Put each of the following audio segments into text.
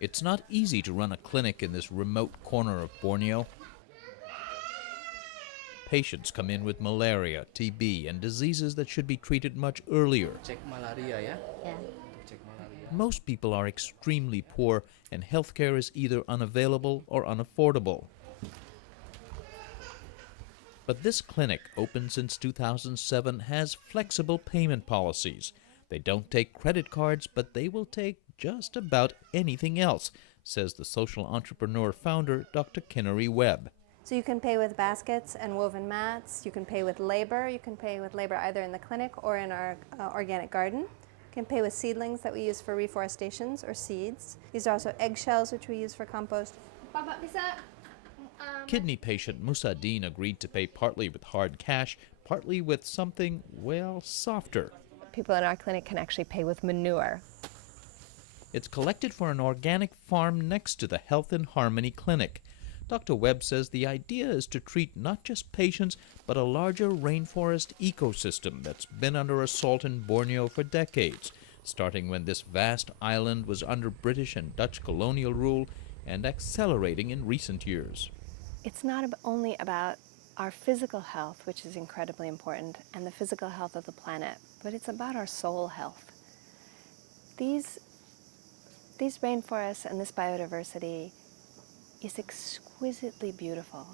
It's not easy to run a clinic in this remote corner of Borneo. Patients come in with malaria, TB, and diseases that should be treated much earlier. Check malaria, yeah? Yeah. Check malaria. Most people are extremely poor, and healthcare is either unavailable or unaffordable. But this clinic, opened since 2007, has flexible payment policies. They don't take credit cards, but they will take just about anything else, says the social entrepreneur founder, Dr. Kinnery Webb. So you can pay with baskets and woven mats, you can pay with labor, either in the clinic or in our organic garden. You can pay with seedlings that we use for reforestations or seeds. These are also eggshells which we use for compost. Kidney patient Musadin agreed to pay partly with hard cash, partly with something, well, softer. People in our clinic can actually pay with manure. It's collected for an organic farm next to the Health and Harmony Clinic. Dr. Webb says the idea is to treat not just patients, but a larger rainforest ecosystem that's been under assault in Borneo for decades, starting when this vast island was under British and Dutch colonial rule and accelerating in recent years. It's not only about our physical health, which is incredibly important, and the physical health of the planet, but it's about our soul health. These rainforests and this biodiversity is exquisitely beautiful.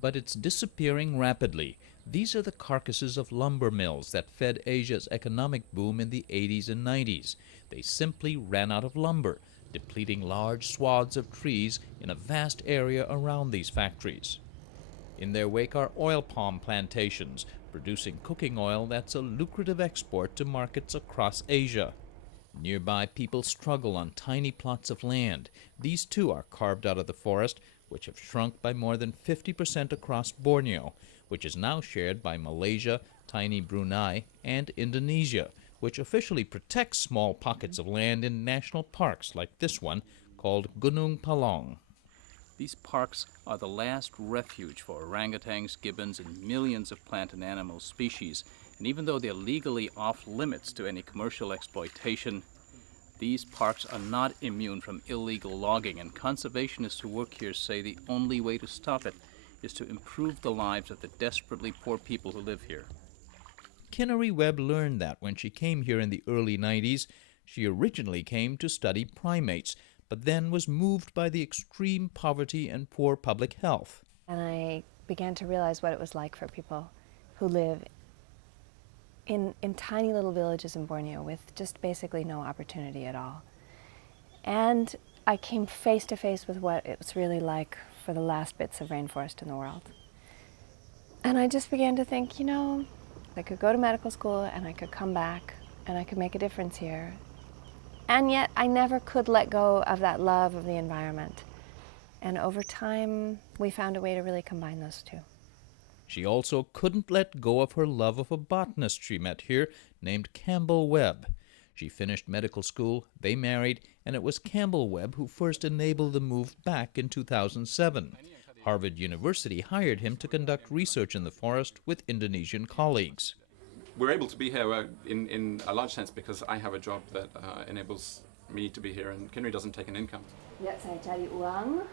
But it's disappearing rapidly. These are the carcasses of lumber mills that fed Asia's economic boom in the 80s and 90s. They simply ran out of lumber, depleting large swaths of trees in a vast area around these factories. In their wake are oil palm plantations, producing cooking oil that's a lucrative export to markets across Asia. Nearby, people struggle on tiny plots of land. These too are carved out of the forest, which have shrunk by more than 50% across Borneo, which is now shared by Malaysia, tiny Brunei, and Indonesia, which officially protects small pockets of land in national parks like this one called Gunung Palong. These parks are the last refuge for orangutans, gibbons, and millions of plant and animal species. And even though they're legally off limits to any commercial exploitation, these parks are not immune from illegal logging, and conservationists who work here say the only way to stop it is to improve the lives of the desperately poor people who live here. Kinnery Webb learned that when she came here in the early 90s. She originally came to study primates, but then was moved by the extreme poverty and poor public health. And I began to realize what it was like for people who live in tiny little villages in Borneo with just basically no opportunity at all. And I came face to face with what it was really like for the last bits of rainforest in the world. And I just began to think, you know, I could go to medical school and I could come back and I could make a difference here. And yet I never could let go of that love of the environment. And over time, we found a way to really combine those two. She also couldn't let go of her love of a botanist she met here named Campbell Webb. She finished medical school, they married, and it was Campbell Webb who first enabled the move back in 2007. Harvard University hired him to conduct research in the forest with Indonesian colleagues. We're able to be here in a large sense because I have a job that enables me to be here, and Kinnery doesn't take an income.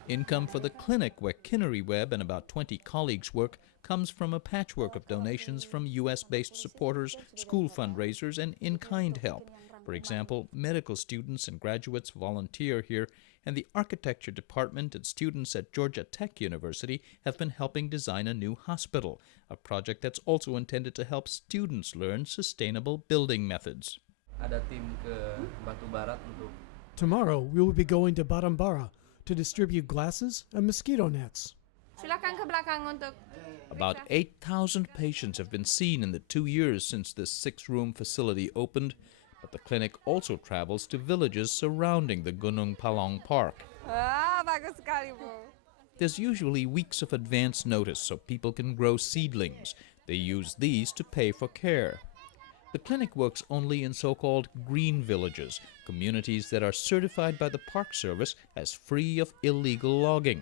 Income for the clinic where Kinnery Webb and about 20 colleagues work comes from a patchwork of donations from U.S.-based supporters, school fundraisers, and in-kind help. For example, medical students and graduates volunteer here, and the architecture department and students at Georgia Tech University have been helping design a new hospital, a project that's also intended to help students learn sustainable building methods. Tomorrow, we will be going to Batambara to distribute glasses and mosquito nets. About 8,000 patients have been seen in the 2 years since this 6-room facility opened, but the clinic also travels to villages surrounding the Gunung Palong Park. There's usually weeks of advance notice so people can grow seedlings. They use these to pay for care. The clinic works only in so-called green villages, communities that are certified by the Park Service as free of illegal logging.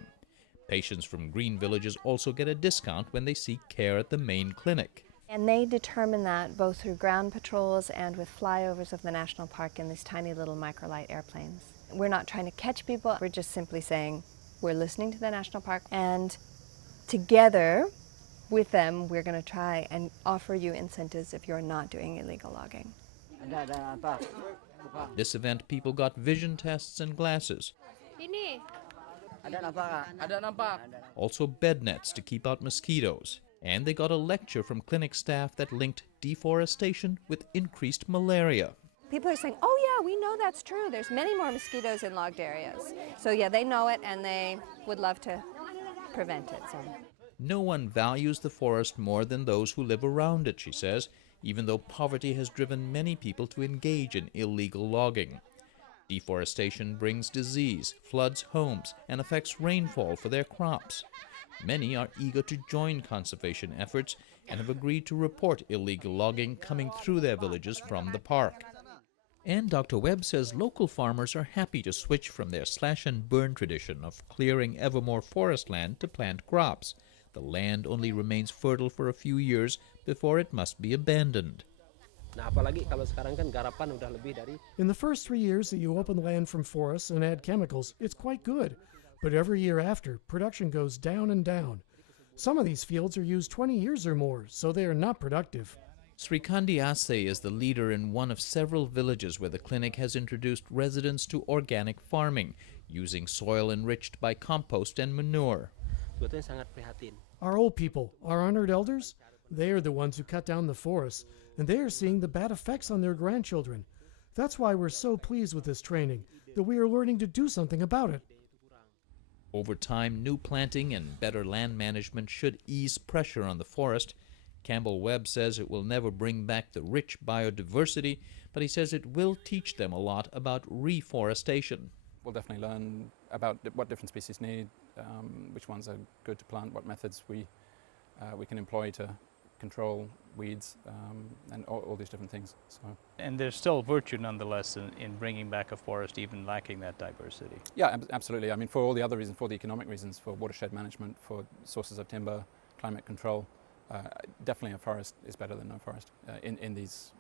Patients from green villages also get a discount when they seek care at the main clinic. And they determine that both through ground patrols and with flyovers of the national park in these tiny little microlight airplanes. We're not trying to catch people. We're just simply saying we're listening to the national park, and together with them, we're going to try and offer you incentives if you're not doing illegal logging. This event, people got vision tests and glasses. Also bed nets to keep out mosquitoes. And they got a lecture from clinic staff that linked deforestation with increased malaria. People are saying, oh yeah, we know that's true. There's many more mosquitoes in logged areas. So yeah, they know it and they would love to prevent it. So. No one values the forest more than those who live around it, she says, even though poverty has driven many people to engage in illegal logging. Deforestation brings disease, floods homes, and affects rainfall for their crops. Many are eager to join conservation efforts and have agreed to report illegal logging coming through their villages from the park. And Dr. Webb says local farmers are happy to switch from their slash-and-burn tradition of clearing ever more forest land to plant crops. The land only remains fertile for a few years before it must be abandoned. In the first 3 years that you open land from forests and add chemicals, it's quite good. But every year after, production goes down and down. Some of these fields are used 20 years or more, so they are not productive. Srikandi Ase is the leader in one of several villages where the clinic has introduced residents to organic farming, using soil enriched by compost and manure. Our old people, our honored elders, they are the ones who cut down the forests, and they are seeing the bad effects on their grandchildren. That's why we're so pleased with this training, that we are learning to do something about it. Over time, new planting and better land management should ease pressure on the forest. Campbell Webb says it will never bring back the rich biodiversity, but he says it will teach them a lot about reforestation. We'll definitely learn about what different species need, which ones are good to plant, what methods we can employ to control weeds, and all these different things. So. And there's still virtue nonetheless in bringing back a forest even lacking that diversity. Yeah, absolutely. I mean, for all the other reasons, for the economic reasons, for watershed management, for sources of timber, climate control, definitely a forest is better than no forest in these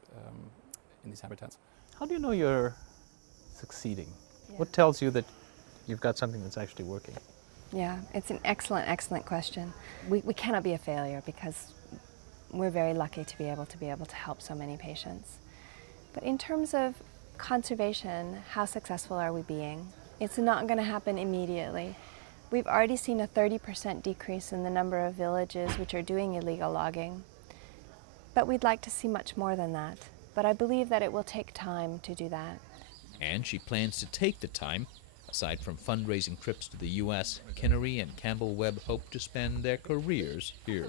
habitats. How do you know you're succeeding? Yeah. What tells you that you've got something that's actually working? Yeah, it's an excellent, excellent question. We cannot be a failure because we're very lucky to be able to help so many patients. But in terms of conservation, how successful are we being? It's not going to happen immediately. We've already seen a 30% decrease in the number of villages which are doing illegal logging. But we'd like to see much more than that. But I believe that it will take time to do that. And she plans to take the time. Aside from fundraising trips to the U.S., Kinnery and Campbell Webb hope to spend their careers here.